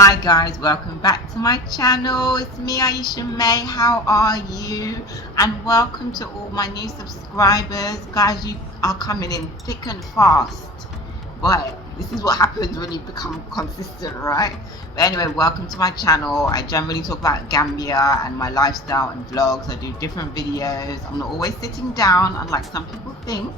Hi guys, welcome back to my channel. It's me, Aisha May. How are you? And welcome to all my new subscribers. Guys, you are coming in thick and fast. But this is what happens when you become consistent, right? But anyway, welcome to my channel. I generally talk about Gambia and my lifestyle and vlogs. I do different videos. I'm not always sitting down, unlike some people think.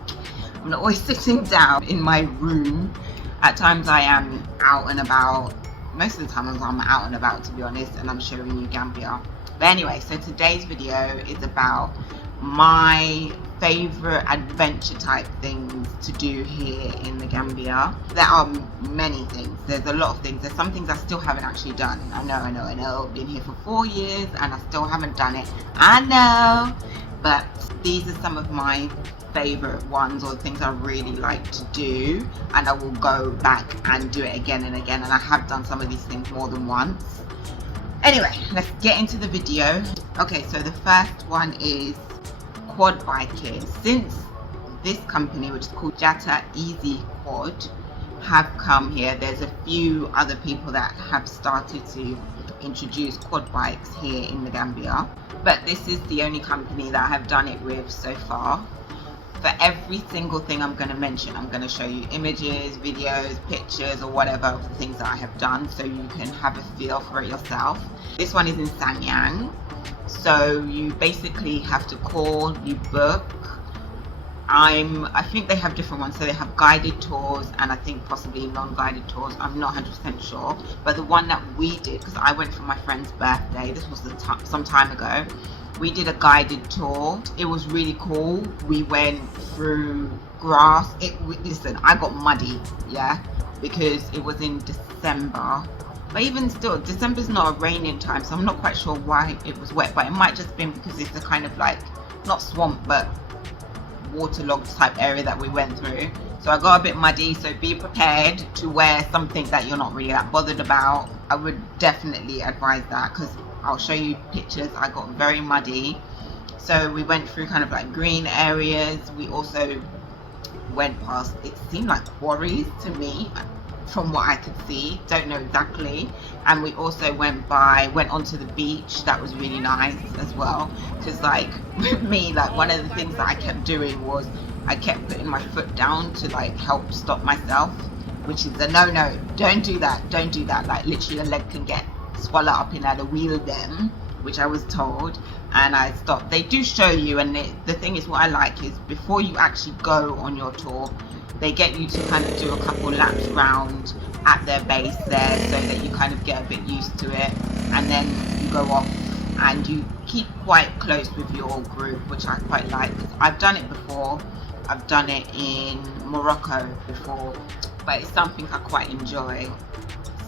I'm not always sitting down in my room. At times I am out and about. Most of the time I'm out and about, to be honest, and I'm showing you Gambia. But anyway, so today's video is about my favorite adventure type things to do here in the Gambia. There are many things. There's a lot of things. There's some things I still haven't actually done. I know. I've been here for 4 years and I still haven't done it. I know. But these are some of my favorite ones, or things I really like to do, and I will go back and do it again and again, and I have done some of these things more than once. Anyway, let's get into the video. Okay, so the first one is quad biking. Since this company, which is called Jata Easy Quad, have come here, there's a few other people that have started to introduce quad bikes here in the Gambia, but this is the only company that I have done it with so far. For every single thing I'm going to mention, I'm going to show you images, videos, pictures, or whatever of the things that I have done, so you can have a feel for it yourself. This one is in Sanyang, so you basically have to call, you book. I think they have different ones, so they have guided tours and I think possibly non-guided tours. I'm not 100% sure, but the one that we did, because I went for my friend's birthday, this was some time ago, we did a guided tour. It was really cool. We went through grass. Listen, I got muddy, yeah, because it was in December. But even still, December's not a raining time, so I'm not quite sure why it was wet, but it might just been because it's a kind of like, not swamp, but waterlogged type area that we went through. So I got a bit muddy, so be prepared to wear something that you're not really that bothered about. I would definitely advise that, because I'll show you pictures. I got very muddy. So we went through kind of like green areas. We also went past, it seemed like quarries to me from what I could see, don't know exactly. And we also went onto the beach. That was really nice as well, because like with me, like one of the things that I kept doing was I kept putting my foot down to like help stop myself, which is a no, don't do that, like literally your leg can get swallowed up in the wheel them, which I was told, and I stopped. They do show you, and the thing is, what I like is before you actually go on your tour, they get you to kind of do a couple laps round at their base there, so that you kind of get a bit used to it, and then you go off and you keep quite close with your group, which I quite like. I've done it before. I've done it in Morocco before, but it's something I quite enjoy.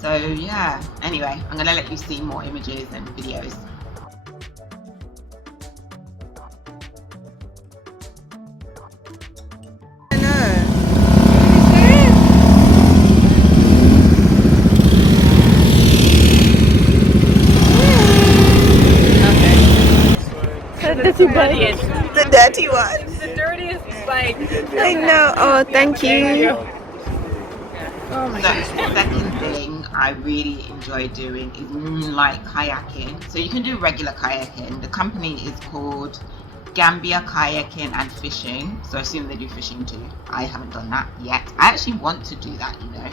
So yeah, anyway, I'm gonna let you see more images and videos. The dirty one. The dirtiest bike. I know. Oh, thank you. Oh my So the second thing I really enjoy doing is Moonlight Kayaking. So you can do regular kayaking. The company is called Gambia Kayaking and Fishing. So I assume they do fishing too. I haven't done that yet. I actually want to do that, you know.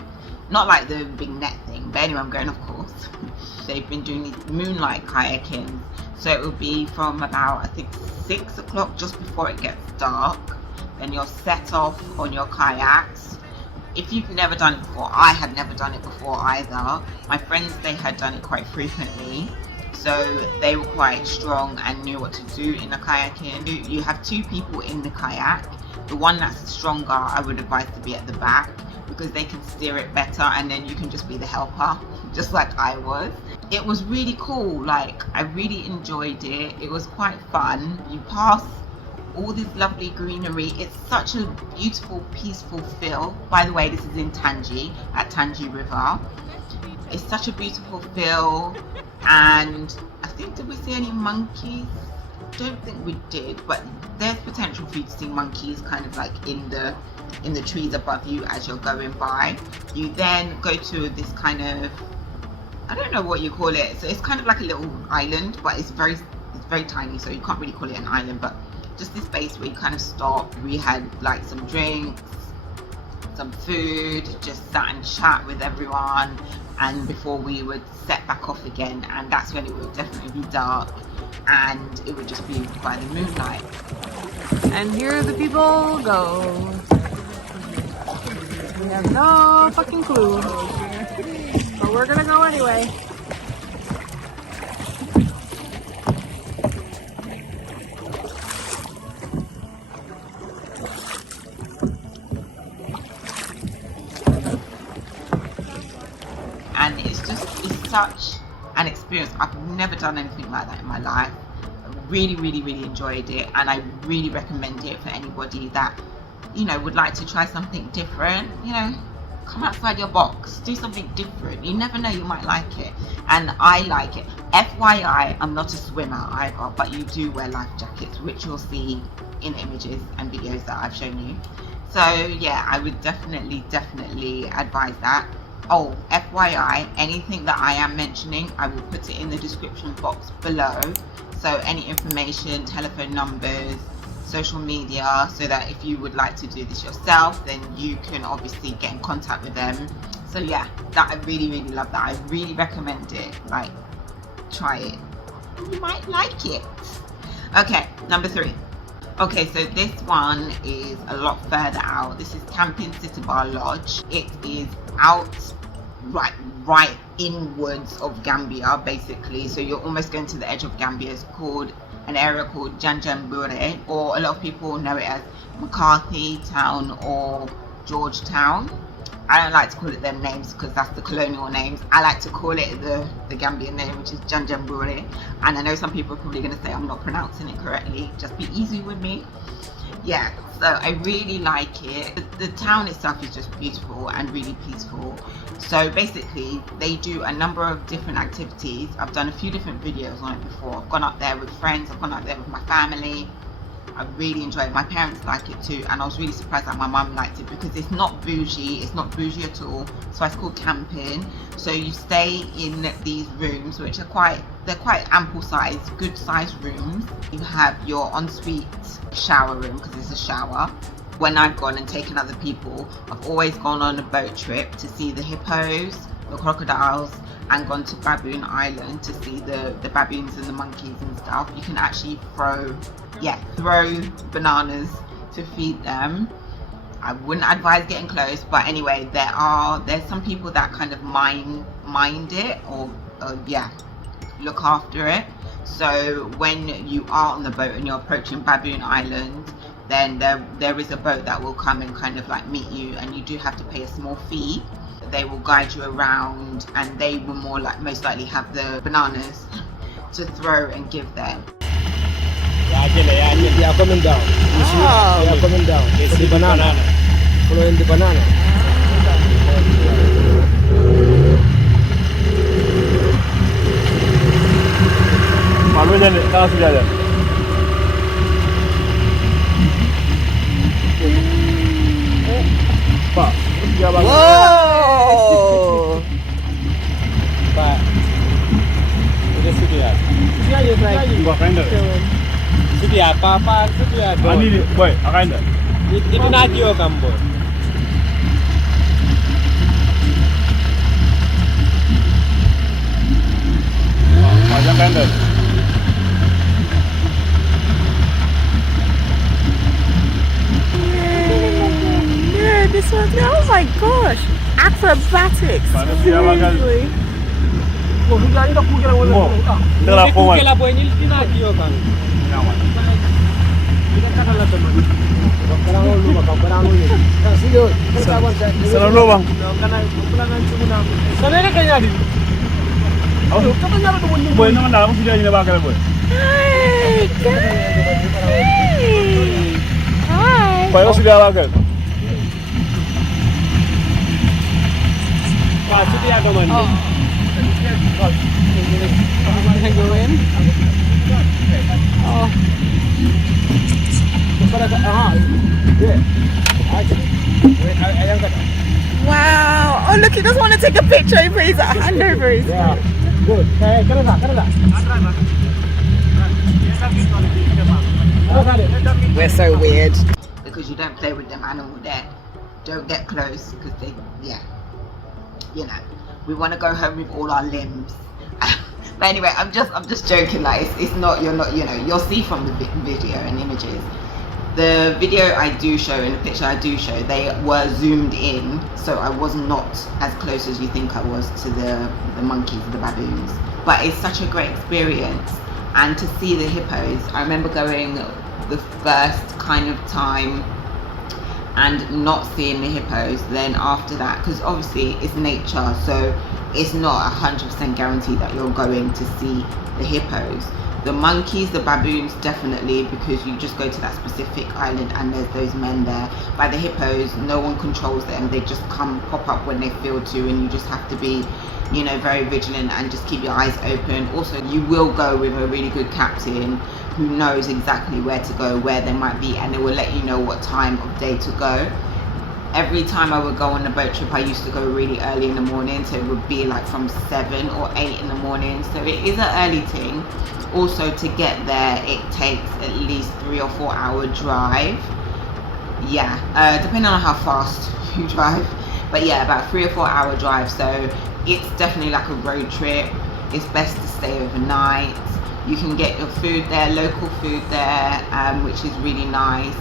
Not like the big net thing, but anyway, I'm going, of course. They've been doing these moonlight kayaking. So it will be from about, I think, 6 o'clock, just before it gets dark. Then you're set off on your kayaks. If you've never done it before, I had never done it before either. My friends, they had done it quite frequently. So they were quite strong and knew what to do in the kayaking. You have 2 people in the kayak. The one that's stronger, I would advise to be at the back, because they can steer it better, and then you can just be the helper, just like I was. It was really cool. Like, I really enjoyed it. It was quite fun. You pass all this lovely greenery. It's such a beautiful, peaceful feel. By the way, this is in Tangi, at Tangi River. It's such a beautiful feel. And I think, did we see any monkeys? Don't think we did, but there's potential for you to see monkeys kind of like in the trees above you as you're going by. You then go to this kind of I don't know what you call it. So it's kind of like a little island, but it's very tiny, so you can't really call it an island, but just this space where you kind of stop. We had like some drinks, some food, just sat and chat with everyone, and before we would set back off again, and that's when it would definitely be dark and it would just be by the moonlight. And here the people go. We have no fucking clue. But we're gonna go anyway. And it's such an experience. I've never done anything like that in my life. I really enjoyed it, and I really recommend it for anybody that, you know, would like to try something different. You know, come outside your box, do something different. You never know, you might like it, and I like it. FYI, I'm not a swimmer either, but you do wear life jackets, which you'll see in images and videos that I've shown you. So yeah, I would definitely advise that. Oh, FYI, anything that I am mentioning, I will put it in the description box below. So any information, telephone numbers, social media, so that if you would like to do this yourself, then you can obviously get in contact with them. So yeah, that I really love that. I really recommend it. Like, try it. You might like it. Okay, number 3. Okay, so this one is a lot further out. This is Camping City Bar Lodge. It is out right inwards of Gambia, basically. So you're almost going to the edge of Gambia. It's called an area called Janjanbureh, or a lot of people know it as McCarthy Town or Georgetown. I don't like to call it them names because that's the colonial names. I like to call it the Gambian name, which is Janjanbureh. And I know some people are probably going to say I'm not pronouncing it correctly. Just be easy with me. Yeah, so I really like it. The town itself is just beautiful and really peaceful. So basically, they do a number of different activities. I've done a few different videos on it before. I've gone up there with friends, I've gone up there with my family. I really enjoy it. My parents like it too, and I was really surprised that my mum liked it because it's not bougie at all. So it's called camping. So you stay in these rooms, which are quite ample size, good size rooms. You have your ensuite shower room because it's a shower. When I've gone and taken other people, I've always gone on a boat trip to see the hippos, the crocodiles, and gone to Baboon Island to see the baboons and the monkeys and stuff. You can actually throw bananas to feed them. I wouldn't advise getting close, but anyway, there's some people that kind of mind it or look after it. So when you are on the boat and you're approaching Baboon Island, then there is a boat that will come and kind of like meet you, and you do have to pay a small fee. They will guide you around, and they will most likely have the bananas to throw and give them. They are coming down. You see? They are coming down. It's the banana. Following the banana. Whoa! Pak, udah sedia. Sedia apa sedia. Ani boy, akain dah. Itu Nadio kamu. Macam kan dah. Yeah, this one. Oh my gosh! Acrobatics. Seriously. Dah apa wan? Kela boy ni Nadio kamu. Salam lo bang. Sana kaya di. Oh, boy nama dah sudah ini bakal boy. Hi, guys. Hi. Boy sudah bakal. Pak, sedia teman. Can I go in? Oh. Wow! Oh, look, he doesn't want to take a picture. He puts his hand over his. Yeah. Good. We're so weird. Because you don't play with them animal there. Don't get close because they, yeah, you know, we want to go home with all our limbs. But anyway, I'm just joking. Like it's not, you're not, you know, you'll see from the video and images. The video I do show and the picture I do show, they were zoomed in, so I was not as close as you think I was to the monkeys, the baboons. But it's such a great experience, and to see the hippos. I remember going the first kind of time and not seeing the hippos. Then after that, because obviously it's nature, so it's not 100% guaranteed that you're going to see the hippos. The monkeys, the baboons, definitely, because you just go to that specific island and there's those men there. By the hippos, no one controls them. They just come, pop up when they feel to, and you just have to be, you know, very vigilant and just keep your eyes open. Also, you will go with a really good captain who knows exactly where to go, where they might be, and they will let you know what time of day to go. Every time I would go on a boat trip, I used to go really early in the morning, so it would be like from 7 or 8 in the morning. So it is an early thing. Also, to get there, it takes at least 3 or 4 hour drive. Yeah, depending on how fast you drive. But yeah, about 3 or 4 hour drive. So it's definitely like a road trip. It's best to stay overnight. You can get your food there, local food there, which is really nice.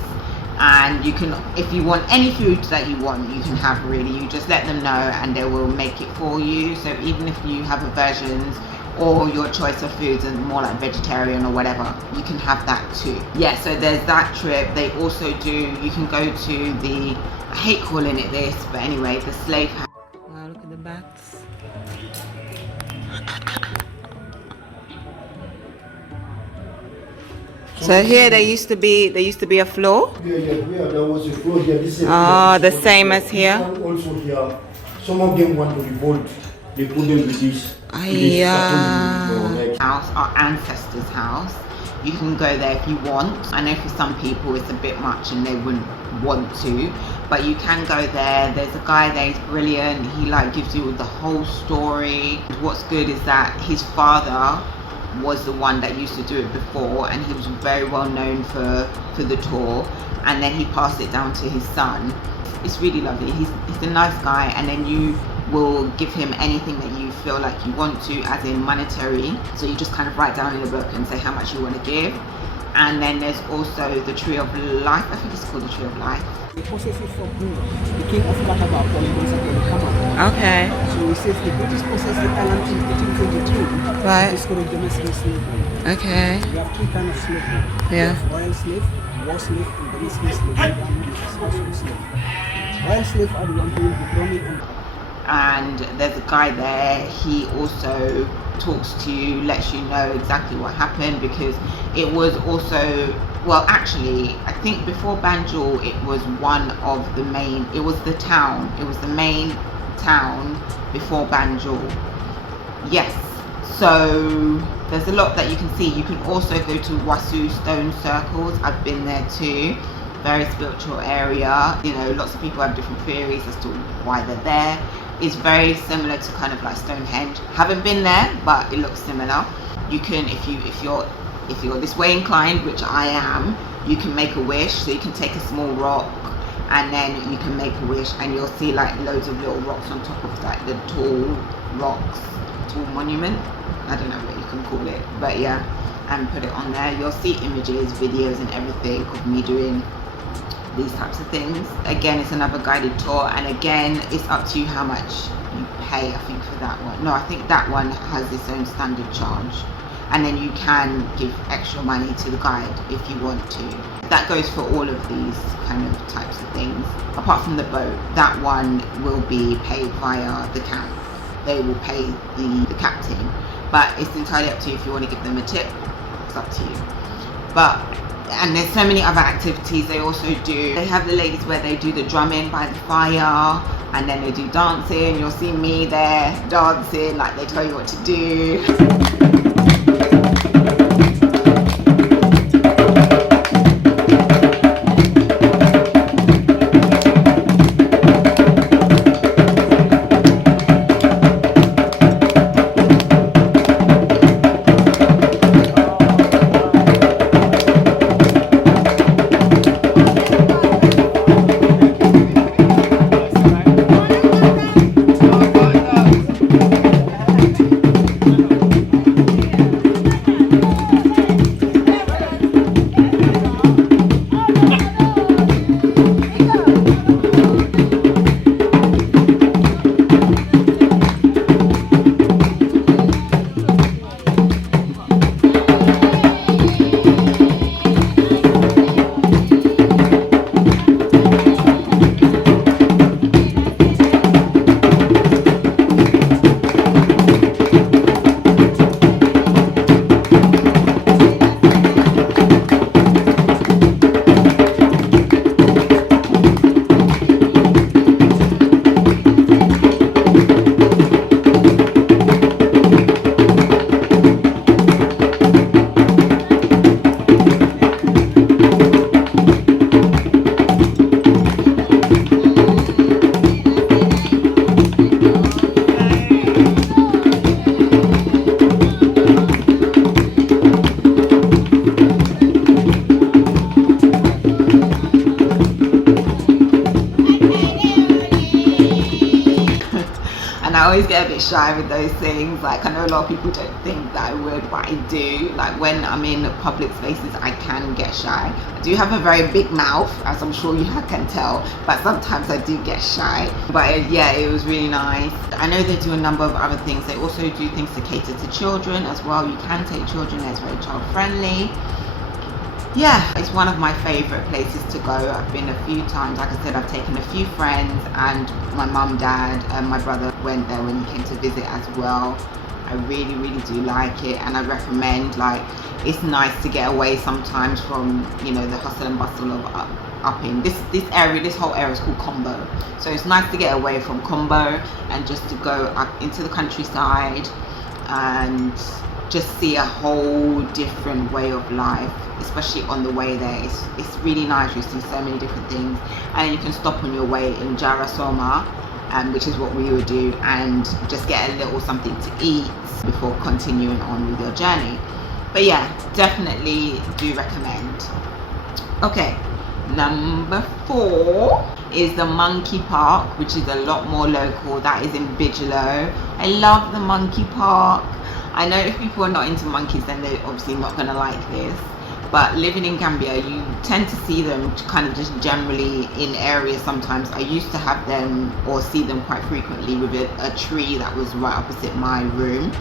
And you can, if you want any food that you want, you can have really. You just let them know and they will make it for you. So even if you have aversions or your choice of foods and more like vegetarian or whatever, you can have that too. Yeah, so there's that trip. They also do, you can go to the, I hate calling it this, but anyway, the slave house. Wow, look at the bats. So here there used to be a floor. Yeah, there was a floor here. This is The same as here. Also here, some of them want to revolt. They put them with this. House, our ancestors' house. You can go there if you want. I know for some people it's a bit much and they wouldn't want to, but you can go there. There's a guy there, he's brilliant. He like gives you the whole story. What's good is that his father was the one that used to do it before, and he was very well known for the tour, and then he passed it down to his son. It's really lovely. He's a nice guy, and then you will give him anything that you feel like you want to, as in monetary. So you just kind of write down in the book and say how much you want to give. And then there's also the Tree of Life. I think it's called the Tree of Life. He possessed it from who? The king of Calabar, Okay. So he says the British possessed the island in 1822. Right. Discouraged domestic slavery. Okay. We have 3 kinds of slavery. Yeah. We have royal slave, war slave, and domestic slave. Royal slave are the ones who will be running on. And there's a guy there, he also talks to you, lets you know exactly what happened, because it was also, well actually I think before Banjul it was one of the main, it was the main town before Banjul. Yes, so there's a lot that you can see. You can also go to Wasu stone circles. I've been there too. Very spiritual area. You know, lots of people have different theories as to why they're there. It's very similar to kind of like Stonehenge. Haven't been there, but it looks similar. You can, if you're this way inclined, which I am, you can make a wish. So you can take a small rock and then you can make a wish, and you'll see like loads of little rocks on top of like the tall rocks, tall monument. I don't know what you can call it, but yeah, and put it on there. You'll see images, videos and everything of me doing these types of things. Again, it's another guided tour, and again it's up to you how much you pay. I think for that one, no, I think that one has its own standard charge, and then you can give extra money to the guide if you want to. That goes for all of these kind of types of things. Apart from the boat, that one will be paid via the camp. They will pay the captain, but it's entirely up to you if you want to give them a tip. It's up to you. But and there's so many other activities they also do. They have the ladies where they do the drumming by the fire, and then they do dancing. You'll see me there dancing, like they tell you what to do. I always get a bit shy with those things. Like, I know a lot of people don't think that I would, but I do. Like, when I'm in public spaces, I can get shy. I do have a very big mouth, as I'm sure you can tell, but sometimes I do get shy. But yeah, it was really nice. I know they do a number of other things. They also do things to cater to children as well. You can take children, it's very child friendly. Yeah, it's one of my favorite places to go. I've been a few times. Like I said, I've taken a few friends, and my mum, dad, and my brother went there when he came to visit as well. I really do like it, and I recommend, like, it's nice to get away sometimes from, you know, the hustle and bustle of up in this area. This whole area is called Combo, so it's nice to get away from Combo and just to go up into the countryside and just see a whole different way of life, especially on the way there. It's really nice. You see so many different things, and you can stop on your way in Jarasoma, which is what we would do, and just get a little something to eat before continuing on with your journey. But yeah, definitely do recommend. Okay, number 4 is the Monkey Park, which is a lot more local. That is in Bigelow. I love the Monkey Park. I know if people are not into monkeys, then they're obviously not going to like this. But living in Gambia, you tend to see them kind of just generally in areas sometimes. I used to have them or see them quite frequently with a tree that was right opposite my room.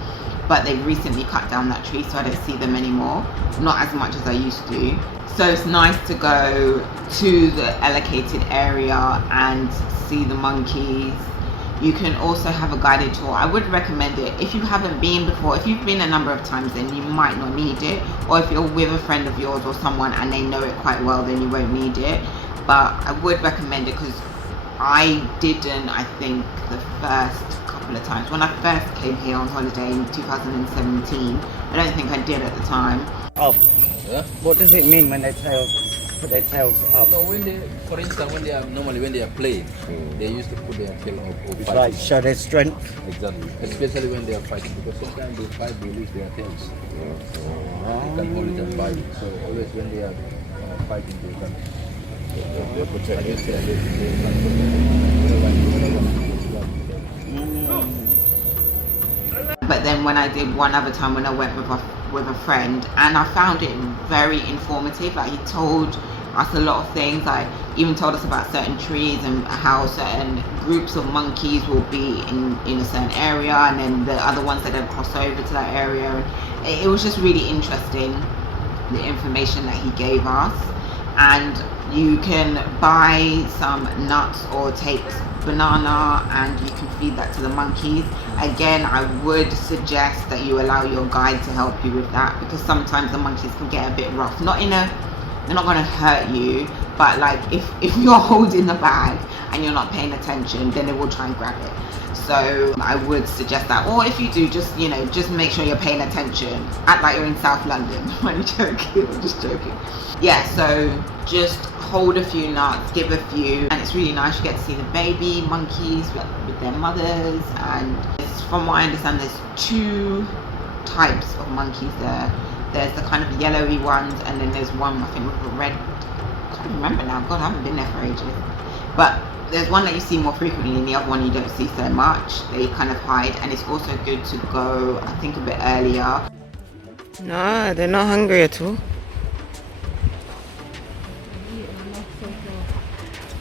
But they've recently cut down that tree, so I don't see them anymore. Not as much as I used to. So it's nice to go to the allocated area and see the monkeys. You can also have a guided tour. I would recommend it if you haven't been before. If you've been a number of times, then you might not need it, or if you're with a friend of yours or someone and they know it quite well, then you won't need it. But I would recommend it, because I didn't, I think, the first couple of times. When I first came here on holiday in 2017, I don't think I did at the time. Up. Yeah? What does it mean when they put their tails up? So when they, for instance, when they are playing, they used to put their tail up or It's fighting. like show their strength. Exactly. Especially when they are fighting, because sometimes they fight, they lose their tails. They can hold it and fight. So always when they are fighting, they can protect But then when I did one other time, when I went with a friend, and I found it very informative. Like, he told us a lot of things, like even told us about certain trees and how certain groups of monkeys will be in a certain area, and then the other ones that don't cross over to that area. It was just really interesting, the information that he gave us. And you can buy some nuts or take banana and you can feed that to the monkeys. Again, I would suggest that you allow your guide to help you with that, because sometimes the monkeys can get a bit rough. They're not going to hurt you, but like if you're holding the bag and you're not paying attention, then they will try and grab it. So I would suggest that, or if you do, just make sure you're paying attention. Act like you're in South London. I'm joking, I'm just joking. Yeah, so just hold a few nuts, give a few, and it's really nice. You get to see the baby monkeys with their mothers, and from what I understand, there's 2 types of monkeys there. There's the kind of yellowy ones, and then there's one, I think, with a red, I can't remember now, God, I haven't been there for ages. But there's one that you see more frequently, and the other one you don't see so much. They kind of hide, and it's also good to go, I think, a bit earlier. No, they're not hungry at all.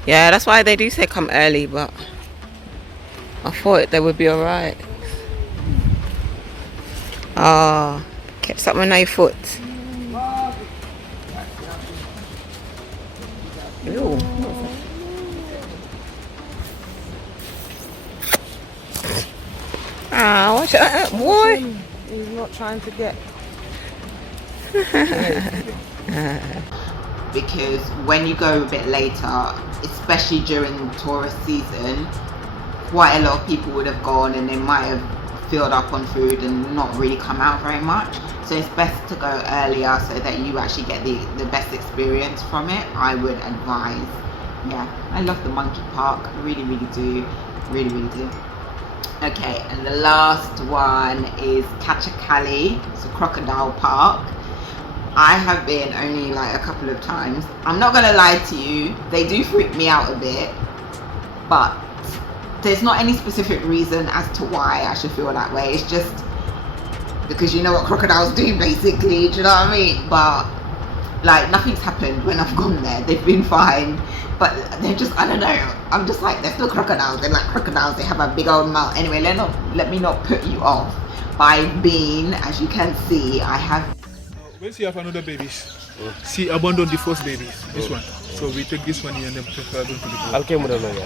Yeah, that's why they do say come early, but I thought they would be alright. Oh, kept something on your foot. Ew. Ah, watch out, boy. He's not trying to get. Because when you go a bit later, especially during tourist season, quite a lot of people would have gone and they might have filled up on food and not really come out very much. So it's best to go earlier so that you actually get the best experience from it, I would advise. Yeah, I love the Monkey Park, really do, really do. Okay, and the last one is Kachakali, so Crocodile Park. I have been only like a couple of times. I'm not gonna lie to you, they do freak me out a bit, but there's not any specific reason as to why I should feel that way. It's just because you know what crocodiles do, basically. Do you know what I mean? But like, nothing's happened when I've gone there. They've been fine, but they're just, I don't know, I'm just like, they're still crocodiles. They're like crocodiles. They have a big old mouth. Anyway, let me not put you off. By being, as you can see, I have. When you have another babies, she abandoned the first babies, this one. So we take this one here and then prefer them to the I'll door. come with them.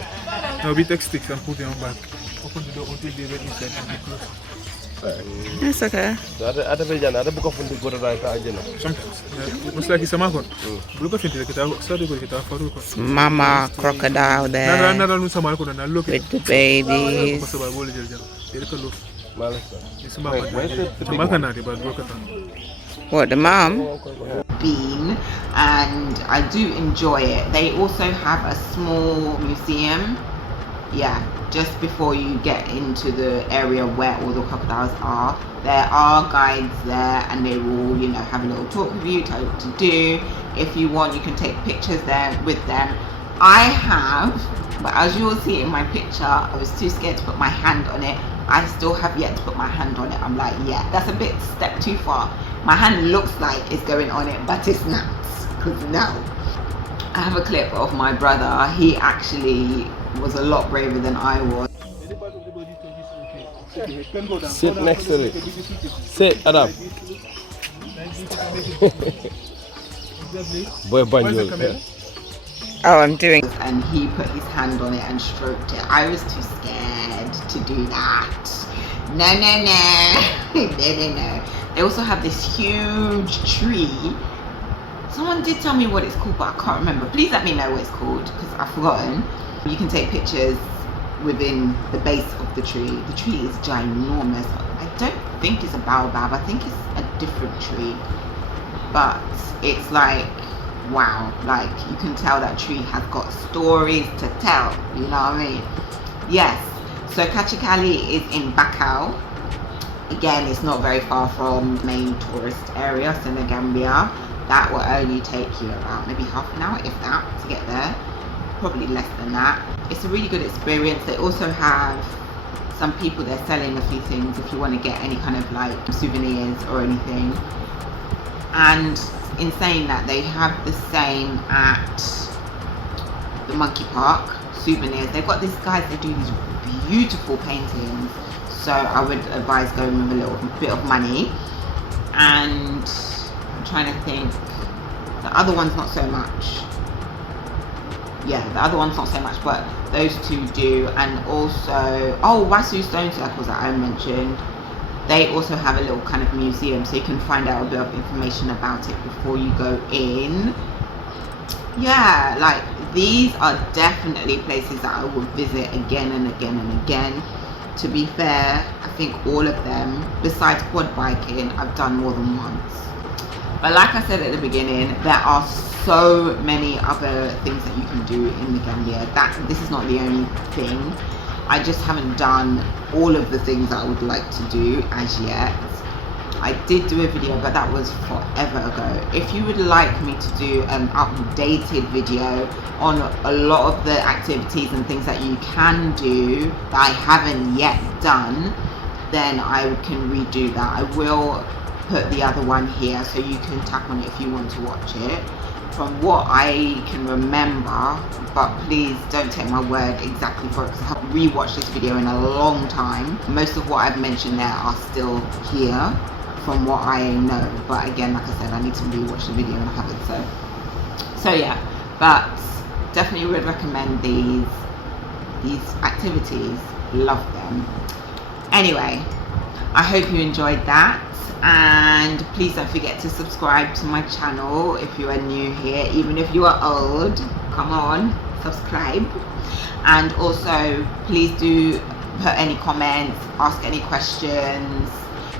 Now we take sticks and put them back. Open the door until they went inside and they close. It's okay. Ada buka fundi go right ajena. Sometimes. It looks like it's a magon. Look at it, It's Mama crocodile there with the babies. What, the mom? Been, and I do enjoy it. They also have a small museum, yeah, just before you get into the area where all the crocodiles are. There are guides there, and they will, you know, have a little talk with you, tell you what to do. If you want, you can take pictures there with them. I have, but as you will see in my picture, I was too scared to put my hand on it. I still have yet to put my hand on it. I'm like, yeah, that's a bit step too far. My hand looks like it's going on it, but it's not. Because no. I have a clip of my brother. He actually was a lot braver than I was. Sit next to it. Sit, Adam. Boy, Banyol. Oh, I'm doing. And he put his hand on it and stroked it. I was too scared to do that. No. No. They also have this huge tree. Someone did tell me what it's called, but I can't remember. Please let me know what it's called, because I've forgotten. You can take pictures within the base of the tree. The tree is ginormous. I don't think it's a baobab. I think it's a different tree. But it's like, wow, like you can tell that tree has got stories to tell, you know what I mean? Yes, so Kachikali is in Bakau. Again, it's not very far from the main tourist area, so in Gambia. That will only take you about maybe half an hour, if that, to get there. Probably less than that. It's a really good experience. They also have some people there selling a few things if you want to get any kind of like souvenirs or anything. And in saying that, they have the same at the monkey park, souvenirs. They've got these guys that do these beautiful paintings, so I would advise going with a little bit of money. And I'm trying to think, the other one's not so much. Yeah, the other one's not so much, but those two do. And also, oh, Wasu stone circles that I mentioned, they also have a little kind of museum, so you can find out a bit of information about it before you go in. Yeah, like these are definitely places that I will visit again and again and again. To be fair, I think all of them, besides quad biking, I've done more than once. But like I said at the beginning, there are so many other things that you can do in the Gambia. This is not the only thing. I just haven't done all of the things that I would like to do as yet. I did do a video, but that was forever ago. If you would like me to do an updated video on a lot of the activities and things that you can do that I haven't yet done, then I can redo that. I will put the other one here so you can tap on it if you want to watch it. From what I can remember, but please don't take my word exactly for it, because I haven't rewatched this video in a long time. Most of what I've mentioned there are still here from what I know, but again, like I said, I need to rewatch the video and I haven't. So yeah, but definitely would recommend these activities. Love them. Anyway, I hope you enjoyed that. And please don't forget to subscribe to my channel if you are new here. Even if you are old, come on, subscribe. And also please do put any comments, ask any questions,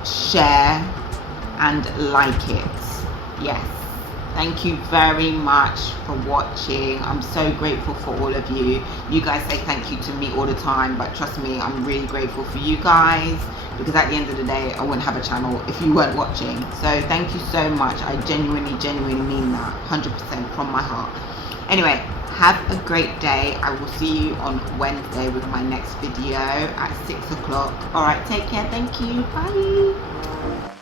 share and like it. Yes, thank you very much for watching. I'm so grateful for all of you. You guys say thank you to me all the time, but trust me, I'm really grateful for you guys, because at the end of the day, I wouldn't have a channel if you weren't watching. So thank you so much. I genuinely mean that 100% from my heart. Anyway, have a great day. I will see you on Wednesday with my next video at 6 o'clock. Alright, take care. Thank you. Bye.